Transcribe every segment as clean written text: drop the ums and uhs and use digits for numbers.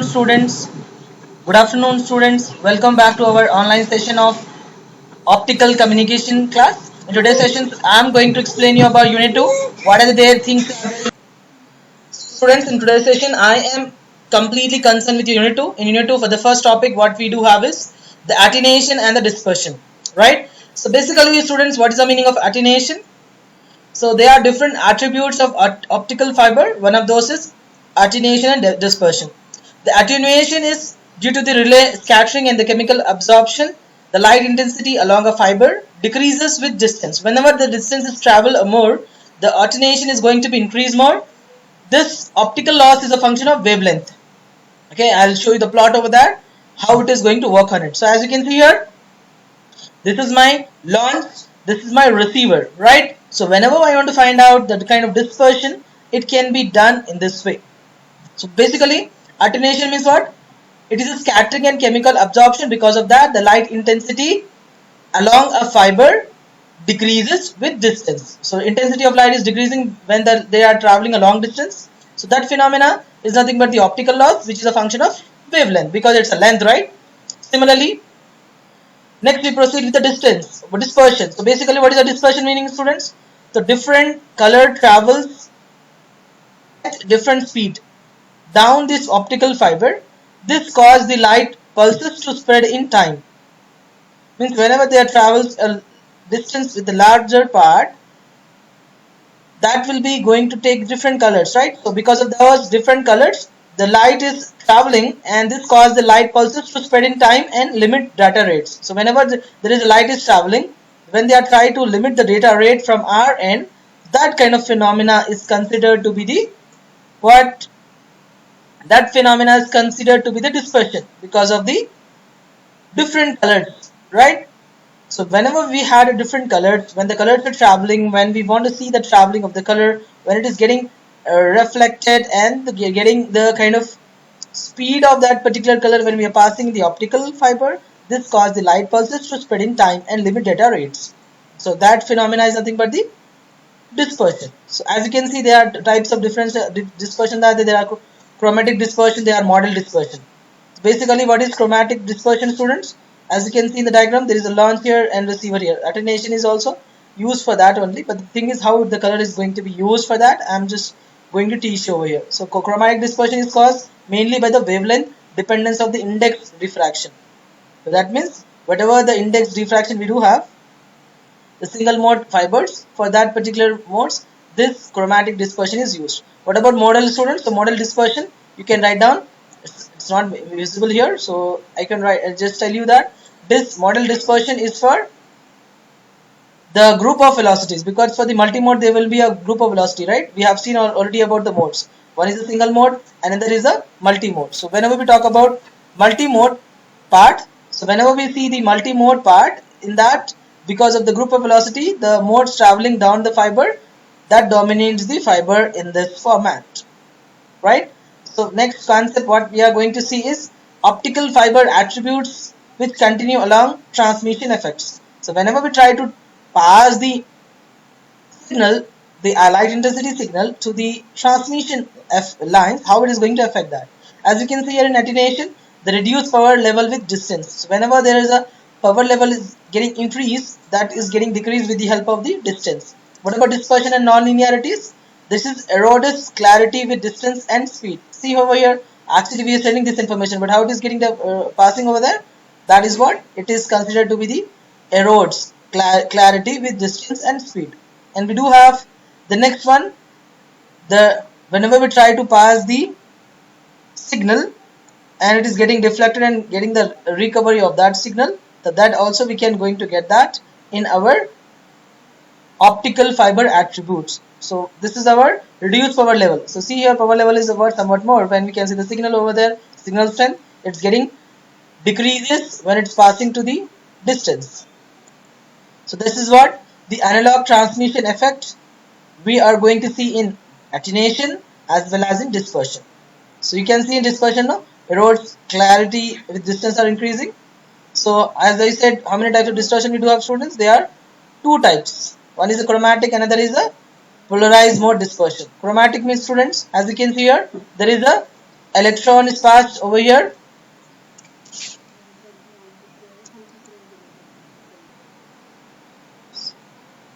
Students, good afternoon students. Welcome back to our online session of optical communication class. In today's session, I am going to explain you about Unit 2. What are the there things? Students, in today's session, I am completely concerned with Unit 2. In Unit 2, for the first topic, what we do have is the attenuation and the dispersion. Right? So basically, students, what is the meaning of attenuation? So there are different attributes of optical fiber. One of those is attenuation and dispersion. The attenuation is due to the relay scattering and the chemical absorption. The light intensity along a fiber decreases with distance. Whenever the distance is traveled more, the attenuation is going to be increased more. This optical loss is a function of wavelength. Okay, I'll show you the plot over there, how it is going to work on it. So as you can see here, this is my launch, this is my receiver, right? So whenever I want to find out the kind of dispersion, it can be done in this way. So basically, attenuation means what? It is a scattering and chemical absorption. Because of that, the light intensity along a fiber decreases with distance. So intensity of light is decreasing when they are traveling a long distance. So that phenomena is nothing but the optical loss, which is a function of wavelength, because it's a length, right? Similarly, next we proceed with the distance or dispersion. So basically, what is the dispersion meaning, students? The different color travels at different speed down this optical fiber. This causes the light pulses to spread in time. Means whenever they travels a distance with the larger part, that will be going to take different colors, right? So because of those different colors, the light is traveling, and this causes the light pulses to spread in time and limit data rates. So whenever there is a light is traveling, when they are trying to limit the data rate from our end, that kind of phenomena is considered to be the what? That phenomena is considered to be the dispersion because of the different colors, right? So whenever we had a different colors, when the colors are traveling, when we want to see the traveling of the color, when it is getting reflected and getting the kind of speed of that particular color when we are passing the optical fiber, this causes the light pulses to spread in time and limit data rates. So that phenomena is nothing but the dispersion. So as you can see, there are types of different dispersion. That there are chromatic dispersion, there are model dispersion. So basically, what is chromatic dispersion, students? As you can see in the diagram, there is a launch here and receiver here. Attenuation is also used for that only, but the thing is how the color is going to be used for that, I'm just going to teach over here. So chromatic dispersion is caused mainly by the wavelength dependence of the index diffraction. So that means whatever the index diffraction we do have, the single mode fibers, for that particular modes, this chromatic dispersion is used. What about modal, students? So modal dispersion, you can write down. It's not visible here, so I can write. I'll just tell you that this modal dispersion is for the group of velocities, because for the multimode there will be a group of velocity, right? We have seen already about the modes. One is a single mode and another is a multi-mode. So whenever we talk about multi-mode part, so whenever we see the multi-mode part, in that, because of the group of velocity, the modes traveling down the fiber, that dominates the fiber in this format, right? So next concept what we are going to see is optical fiber attributes which continue along transmission effects. So whenever we try to pass the signal, the light intensity signal to the transmission lines, how it is going to affect that? As you can see here in attenuation, the reduced power level with distance. So whenever there is a power level is getting increased, that is getting decreased with the help of the distance. What about dispersion and non-linearities? This is erodes clarity with distance and speed. See over here, actually we are sending this information, but how it is getting the passing over there? That is what it is considered to be the erodes clarity with distance and speed. And we do have the next one, the whenever we try to pass the signal and it is getting deflected and getting the recovery of that signal, that also we can going to get that in our optical fiber attributes. So this is our reduced power level. So see here, power level is about somewhat more when we can see the signal over there, signal strength, it's getting decreases when it's passing to the distance. So this is what the analog transmission effect we are going to see in attenuation as well as in dispersion. So you can see in dispersion now, erodes clarity with distance are increasing. So as I said, how many types of distortion we do have, students? There are two types. One is a chromatic, another is a polarized mode dispersion. Chromatic means, students, as you can see here, there is a electron is passed over here.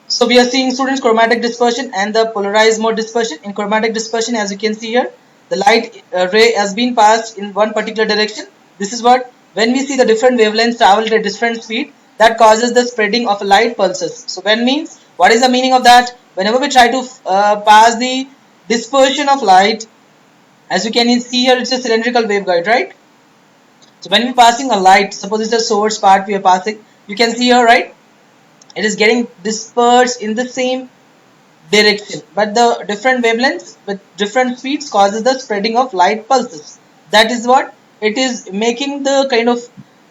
So we are seeing, students, chromatic dispersion and the polarized mode dispersion. In chromatic dispersion, as you can see here, the light ray has been passed in one particular direction. This is what, when we see the different wavelengths travel at a different speed, that causes the spreading of light pulses. So when means, what is the meaning of that? Whenever we try to pass the dispersion of light, as you can see here, it's a cylindrical waveguide, right? So when we're passing a light, suppose it's a source part we are passing, you can see here, right? It is getting dispersed in the same direction, but the different wavelengths with different speeds causes the spreading of light pulses. That is what it is, making the kind of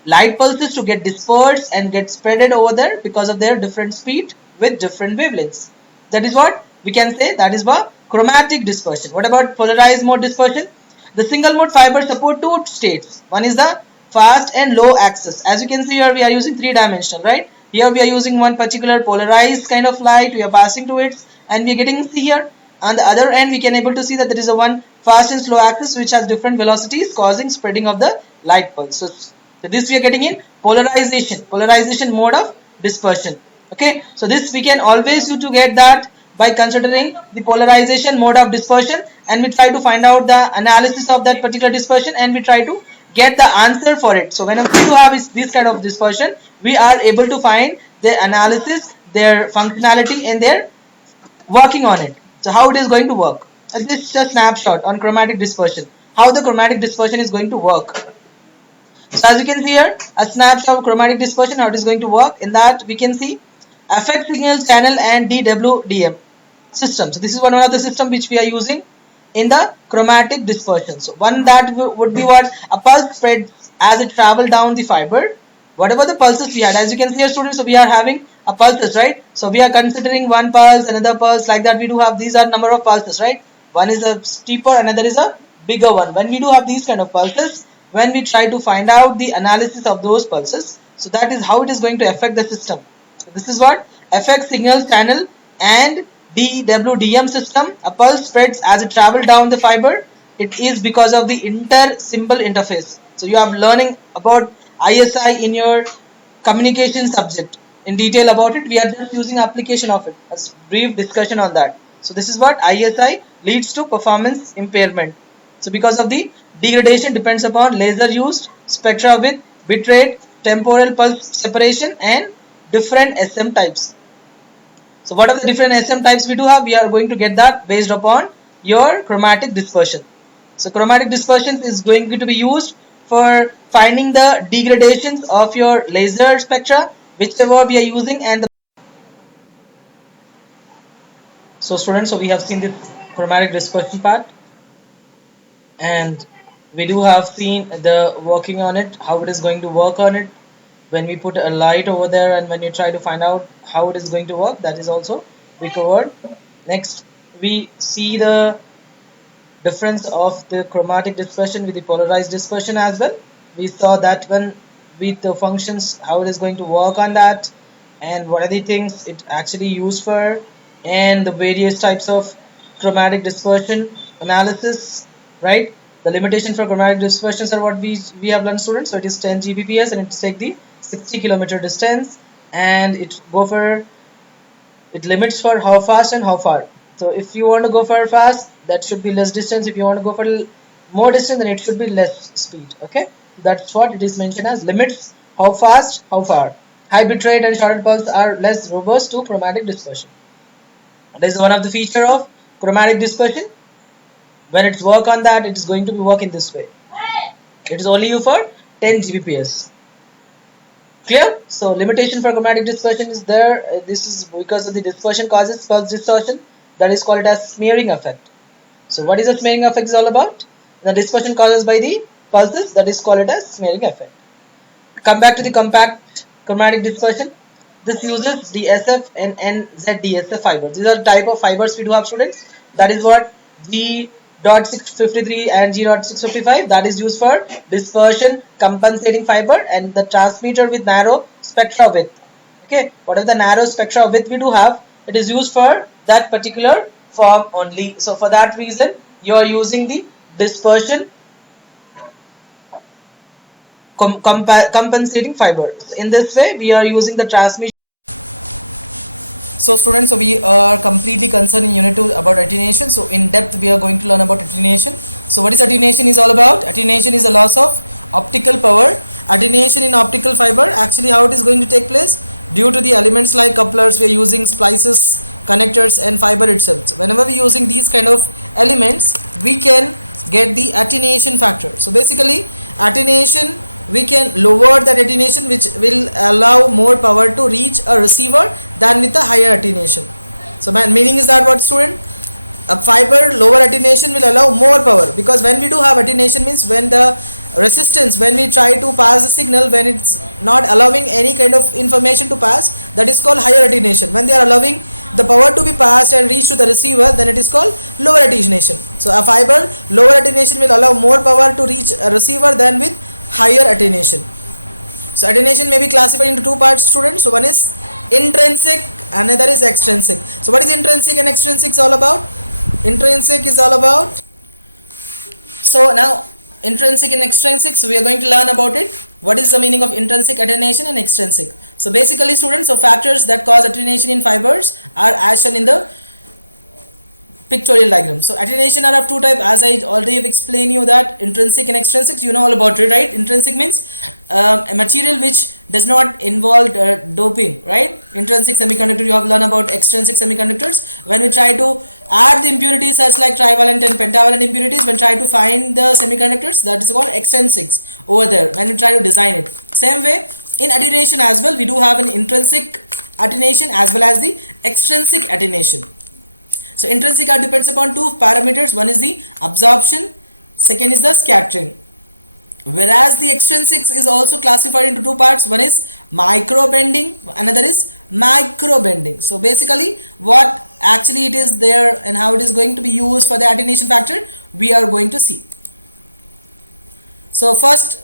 light pulses to get dispersed and get spreaded over there because of their different speed with different wavelengths. That is what we can say, that is what chromatic dispersion. What about polarized mode dispersion? The single mode fibers support two states. One is the fast and low axis. As you can see here, we are using three-dimensional, right? Here we are using one particular polarized kind of light, we are passing to it, and we are getting, see here on the other end we can able to see that there is a one fast and slow axis which has different velocities causing spreading of the light pulse. So this we are getting in polarization mode of dispersion. Okay, so this we can always use to get that by considering the polarization mode of dispersion, and we try to find out the analysis of that particular dispersion, and we try to get the answer for it. So whenever you have this kind of dispersion, we are able to find their analysis, their functionality, and their working on it. So how it is going to work. This is a snapshot on chromatic dispersion. How the chromatic dispersion is going to work. So as you can see here, a snapshot of chromatic dispersion, how it is going to work. In that we can see effect signals channel and DWDM system. So this is one of the system which we are using in the chromatic dispersion. So one that would be what, a pulse spreads as it travel down the fiber. Whatever the pulses we had, as you can see here, students, so we are having a pulses, right? So we are considering one pulse, another pulse, like that we do have, these are number of pulses, right? One is a steeper, another is a bigger one. When we do have these kind of pulses, when we try to find out the analysis of those pulses, so that is how it is going to affect the system. So this is what effect signals channel and DWDM system. A pulse spreads as it travels down the fiber. It is because of the inter-symbol interface. So you are learning about ISI in your communication subject in detail about it. We are just using application of it, a brief discussion on that. So this is what ISI leads to performance impairment. So because of the degradation depends upon laser used, spectra with bitrate, temporal pulse separation, and different SM types. So what are the different SM types we do have? We are going to get that based upon your chromatic dispersion. So chromatic dispersion is going to be used for finding the degradations of your laser spectra, whichever we are using. And so students, so we have seen the chromatic dispersion part, and we do have seen the working on it, how it is going to work on it when we put a light over there, and when you try to find out how it is going to work, that is also we covered. Next we see the difference of the chromatic dispersion with the polarized dispersion as well. We saw that one with the functions, how it is going to work on that, and what are the things it actually used for, and the various types of chromatic dispersion analysis, right? The limitation for chromatic dispersions are what we have learned, students. So it is 10 Gbps, and it take the 60 kilometer distance, and it limits for how fast and how far. So if you want to go for fast, that should be less distance. If you want to go for more distance, then it should be less speed. Okay, that's what it is mentioned as limits, how fast, how far. High bitrate and shorter pulse are less robust to chromatic dispersion. That is one of the feature of chromatic dispersion. When it's work on that, it is going to be work in this way. It is only used for 10 Gbps. Clear? So limitation for chromatic dispersion is there. This is because of the dispersion causes pulse distortion. That is called as smearing effect. So what is the smearing effect is all about? The dispersion caused by the pulses, that is called as smearing effect. Come back to the compact chromatic dispersion. This uses DSF and NZDSF fibers. These are the type of fibers we do have, students. That is what G.653 and G.655, that is used for dispersion compensating fiber, and the transmitter with narrow spectra width. Okay, whatever the narrow spectra width we do have, it is used for that particular form only. So for that reason, you are using the dispersion compensating fiber. In this way, we are using the transmission. So students, so we are completely concerned in unit 2 about attenuation. So in depth we are going to learn about attenuation. So what is attenuation is all about? Attenuation is a loss of optical power. Attenuation in optical fiber, actually how it is going to take place? Due to the elements like couplers, we are using splices, connectors and fiber itself. So whenever we are using these kind of elements, we can get the attenuation factor. So basically attenuation, we can lower that attenuation, which will allow more power to reach a receiver than with a higher attenuation. So meaning is that what, student? A fiber lower attenuation will allow more power, because when we do have attenuation means when the resistance, when we try to pass the signal, when it's not allowing any kind of information to pass, that is called higher attenuation. When they are allowing the power to be passed and reach to the receiver, then it is called lower attenuation. So a fiber lower attenuation will allow more power to reach a receiver than with higher attenuation. So attenuation may be classified into two parts, students. So one is intrinsic, another is extrinsic. So what is intrinsic and extrinsic is all about? Intrinsic is all about, so now intrinsic and extrinsic, so we are going to learn about it. What is the meaning of intrinsic, attenuation and extrinsic? So basically students, so factors that cause attenuation in fibers are as shown in the pictorial diagram. So attenuation are of two types, as I already have explained you that intrinsic and extrinsic, you know all about it, right? Intrinsic means a material which does not involve doping, right? Intrinsic semiconductor, you have learned about extrinsic semiconductors. When we try to add the impurities such like trivalent and pentavalent impurities, when try to find the semiconductors, that is called extrinsics over there when we try to design it. Same way in attenuation as well, we do have an intrinsic attenuation as well as the extrinsic attenuation. So intrinsic depends upon two parameters. One is the absorption, second is the scattering. Whereas the extrinsic is also classified into two parts. One is micro bending, another is macro bending. So basically what actually it is there and how it is going to be used for the attenuation factor, we are going to see. So first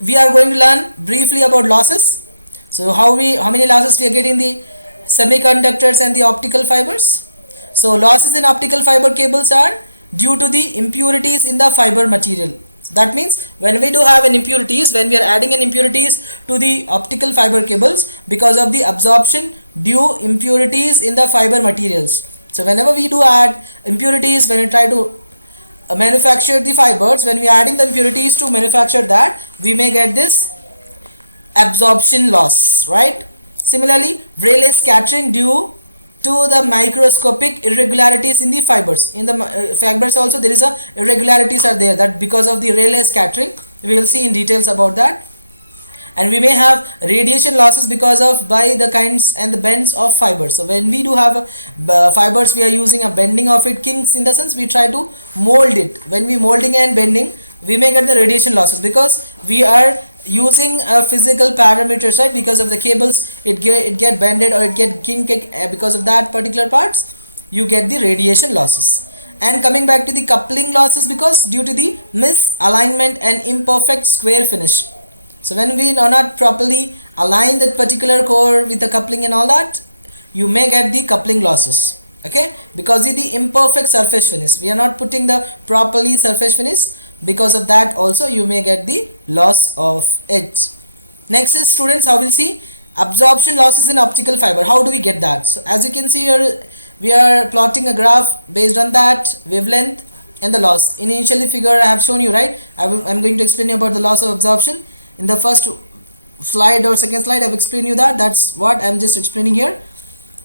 we are going to learn briefly about losses. So how many losses we are getting in the semiconductors and the optical fibers. So losses in optical fiber cables are due to the impurities in the fiber material. That means when we do have an impurities, when we are adding an impurities to the optical fiber cables, because of the absorption due impurities in the fiber materials. So whenever we do add impurities, when we try to manufacture the fibers, when we are adding the impurities to manufacture that, we may get this absorption loss, right? Similarly, Rayleigh scattering due to the microscopic irregularities in the fibers. In the fibers also there is a irregularities are there, that because of the Rayleigh scattering. We will see in details about that. And we may have radiation losses because of by the kinds and the bends of fibers. So when we do have fibers, we are using a bending of it, kinks, in the sense we try to mold it. When we molding and bending, we may get the radiation losses because we are using physical parameters, right? Because of the cables, it get bended or it get kink, because of that particular parts, you get the radiation losses. And coming back to the coupling losses, because due to the misalignment and imperfect square finish. So when we are not properly align that particular core with the coupling and all that, you may get the coupling losses, okay? Because of the imperfect surface finish, we are not putting the properly surface finish. Because of that also you may get the loss of it. Next is students, how we'll see absorption losses in optical fiber. How do we get that? So as you can see here, we are plotting a graph based on that wavelength and the loss. In initially figure I have shown you, right? I'm going to explain you about the loss of absorption. In the first slide or second slide, I've explained you that. That's what I'm just explaining here.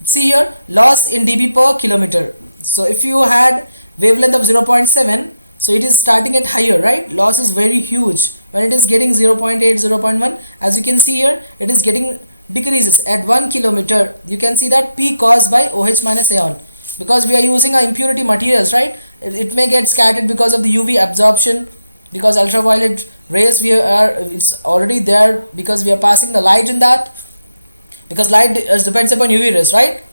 See here, loss in dB per kilometer. So if you had wavelength of 0.7, so it is starting at higher, right? Loss is very huge. When it is getting 0.8, 0.1, as you can see here, it is getting decreases at 1 kilometer. You can see that P caused by OH minus ion, because we are using our impurity materials, right? It may get scattered because of the UV absorption, because ultraviolet rays it's already there, because we are passing the light in that, because light depends upon UV rays, right?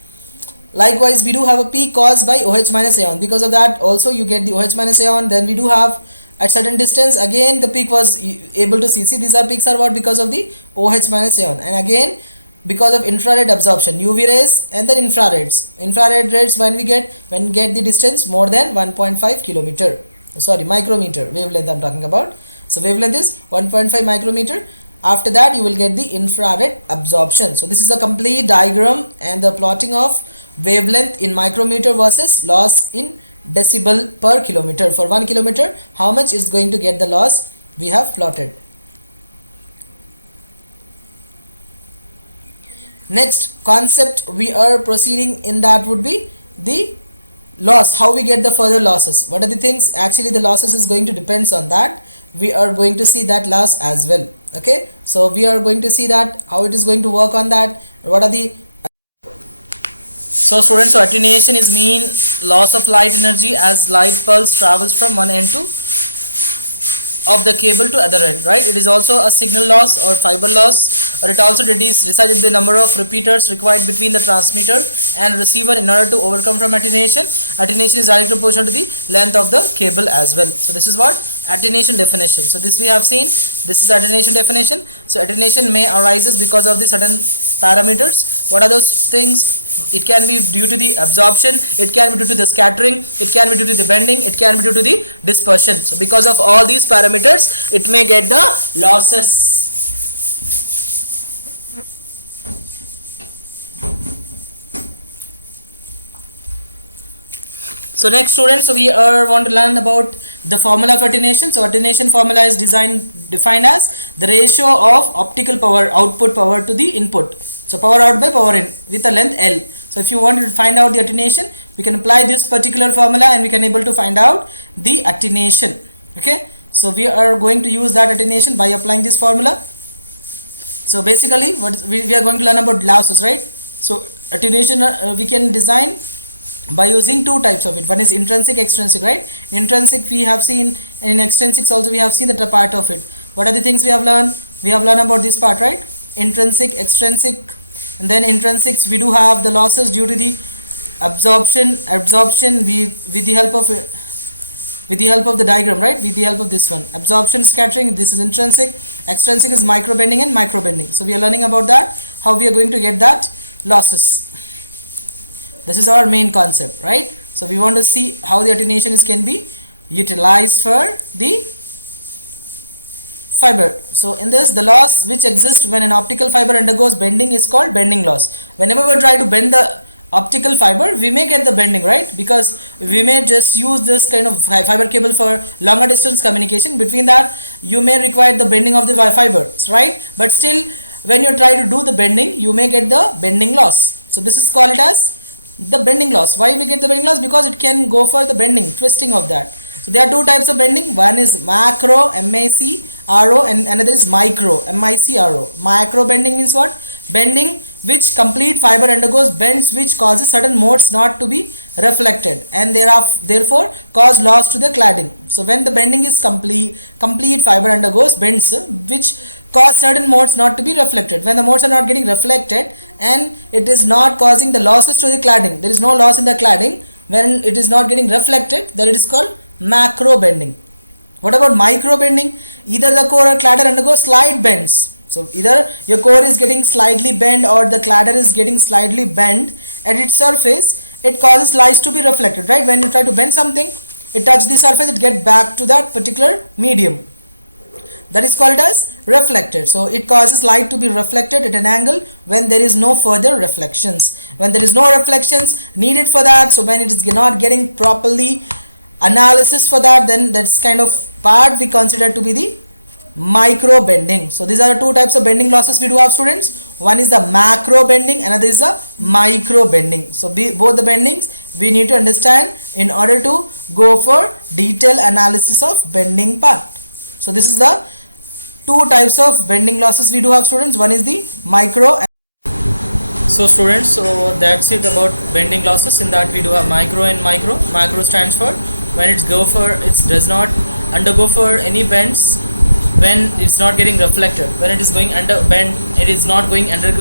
Likewise, we do have a peak caused by OH minus ion. Because of that also you get the OH minus ion. Then we do have at certain distance, again the peak was able to see. These are peaks are what? Because of the OH minus ion. And again because of infrared absorption, UV rays and then infrareds. Infrared rays when get the distance more than 1.5 kilometer. Sorry, micrometer wavelength I'm talking about. So wavelength is 1.5 micrometer. After that you will get the infrared absorption. So this is a complete diagram and the plotting of wavelength in micrometer versus loss in decibel per kilometer. For 1 kilometer, how much is going to get the loss, we have plotted. Next concept we are proceeding in that would be the loss, how we get the further losses. What are the things? Actually the losses is going to depends on that. We are going to see that loss as well. Okay, so we are going to see that how it is going to work on that. What are the so students, so attenuation is mean loss of light energy as light pulse travels from one end to of the cable to other end, right? It is also a signal loss or fiber loss, or it also decided the number of repeaters required between the transmitter and receiver in order to overcome from attenuation. Attenuation is directly proportional to the length of the cable as well. So this is what attenuation definition. So this we have seen, this is attenuation definition. So attenuation may arises because of the certain parameters. What are those things? It can be due to the absorption, it can be due to the scattering, it can be due to the bending, it can be due to the dispersion. So because of all these parameters, it may get the losses. So next students, so we want to learn about the formula of attenuation. So attenuation formula is defined as the ratio of optical power, output power to the input. So power out by power in with a length L. So if you want to find out the attenuation, we can apply this particular formula and we can able to find out the attenuation. Okay, so we are going to use that attenuation by applying this formula. So basically what we are going to learn about losses, right? So attenuation we can design by using two types of it. One is intrinsic, extrinsic, right? Intrinsic we have seen, and in extrinsics also we have seen that a part of it. What are the things we have learned? We have learned about this part, right? Intrinsic, extrinsic, and then intrinsics we do have the losses due to the absorption with the help of the diagram, right? With the help of this one, absorption, scattering, this is intrinsic. Extrinsic is micro bending and micro bending. So we are learning about that, how we are going to get that losses. This is our main concept, right? So we want to see how the attenuation can be utilized for the fiber. So in this, the loss which exists when an optical fiber undergoes bending is called bending loss. Whenever we try to bend the optical fiber, we may get the bending, right? Because we may just use this kind of fiber cable for longer distance communication. Between that, you may require the bending of the fibers, right? But still, when you try to do the bending, you may get the bending loss. So this is called as the bending loss. Why we get the bending loss? Because it can go for the bending, twisting of that. So there are two types of bending. One is macro, M-A-C-R-O, and another is micro, M-I-C-R-O. Macro bending means what? Bending which complete fiber undergoes bends which causes certain modes not to be reflected and therefore cause loss to the cladding. So when the bending is complete fiber undergoes bends which cause certain modes not to be reflected. When the modes are not getting reflected and it is not causing the losses to the cladding, there is no loss in the cladding. When it is not getting reflected, then it is called macro bending. What about micro bending? Either the core or cladder undergoes slight bends. So either your core is getting slightly bent or the cladder is getting slightly bent at its surface, it causes light to be reflected, right? When you try to bend something, it touches the surface, it gets back to that particular medium. That is called as reflected. So it causes light to be reflected at an angle when there is no further reflections. When there is no reflections needed for that, so when it is not getting properly analysis for that, then that's kind of part we consider to be the micro bending. So these are the two types of bending losses we do have, students. One is the macro bending, another is the micro bending. So both the bendings we need to understand in order to go for detailed analysis of bending part. So this is the two types of bending losses we do have, students. One is the micro. So students, so that's it about bending losses. In that we do have micro and micro. Micro stands for when it does not undergo for any bends, when it's not getting reflected. When it is going under bend, it is not going under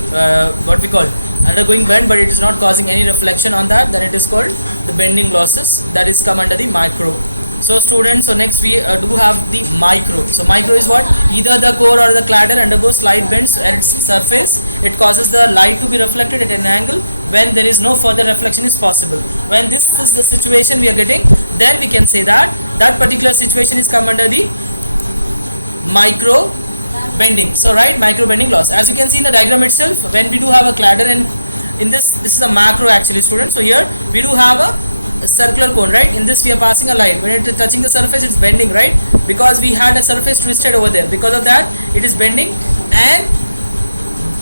what we call undergoing bend, but it is not causing any reflection on that, then it is called the bending losses. That is come under the micro. So students, so next we do have the micro. So micro is what? Either the core or the cladder undergoes slight bends at its surface. It causes the light to be reflected at an angle when there is no further reflection is possible. When this is the situation we are getting, then we can say that that particular situation is come under the micro bending. So right, micro bending loss. As you can see in the diagram itself, when we do have a cladder, and in this is a macro actually, students. So here we do have a circular cone, right? In this we are passing a light. When it is touching the surface, it's bending, right? Because we had a surface twisted over there. Because of that, it is bending. And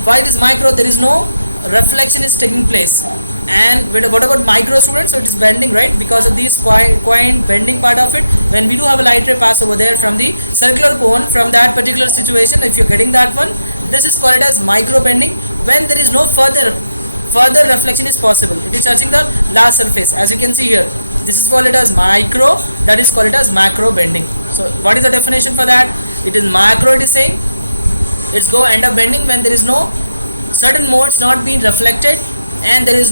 why it is micro? There is no reflection is taking place. And what about micro, students? So it is bending, right? Because of this point bending part of it. When we do have a light ray pass over there from the circular cone, from that particular situation, if you're getting that one, this is called as micro bending. When there is no further reflection is possible, it is touching the last surface. As you can see here, this is called as micro, that is called as macro bending. So what is the definition for that? It is macro, it is saying it's go end up bending when there is no certain modes not being reflected, and there is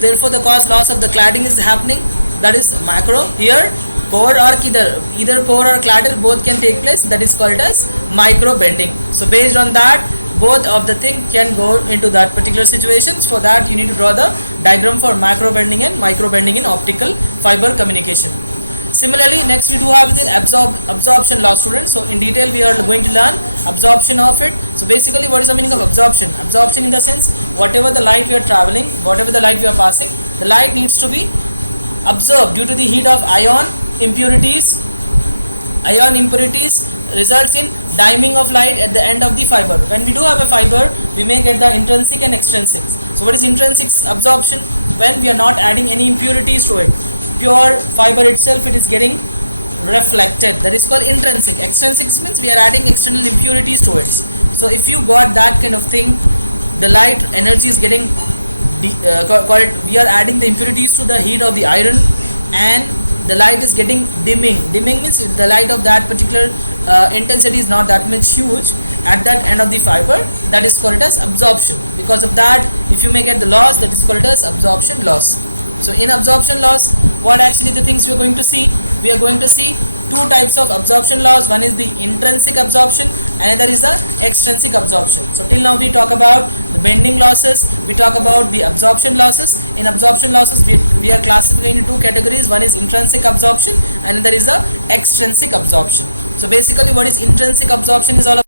therefore the cause loss of the cladding is happening. That is macro. Here core or either core or cladder both can take place, that is called as micro bending. So based on that, both of the thing can go into that particular situations. For that you need to draw the diagram for macro bending and micro bending in optical fiber communication. Similarly, next we do have the absorption loss, students. So in detail we are going to learn absorption of it. So basically, what is the meaning of absorption? Absorption in the sense, whatever the light we are traveling, whatever the light we are passing, the light needs to be absorbed due to the heat of ion impurities. Ion impurities results in dimming of light at the end of the fiber. When we do have a fiber, we may get the intrinsic and extrinsic. So what is intrinsic absorption? When we are not adding any impurities to it, pure fiber itself, it is getting reflected, that is called intrinsic. Extrinsic means we are adding external impurities to it. So if you got that kind of thing, the light energy is getting we are adding the impurities to the heat of the iron, and the light is getting dimming. Dimming means the light of that particular intensity is not that much huge at that end of the fiber, that is called as absorption. Because of that, if you may get the loss, that is called as absorption loss. So in absorption loss, what actually the things we are going to see? We are going to see two types of absorption loss. One is the intrinsic absorption, another is the extrinsic absorption. So till now we talk about the bending losses, we talk about the absorption losses. In absorption losses, we are classifying into two categories. One is intrinsic absorption, and another is the extrinsic absorption. So basically, what is intrinsic absorption is all about.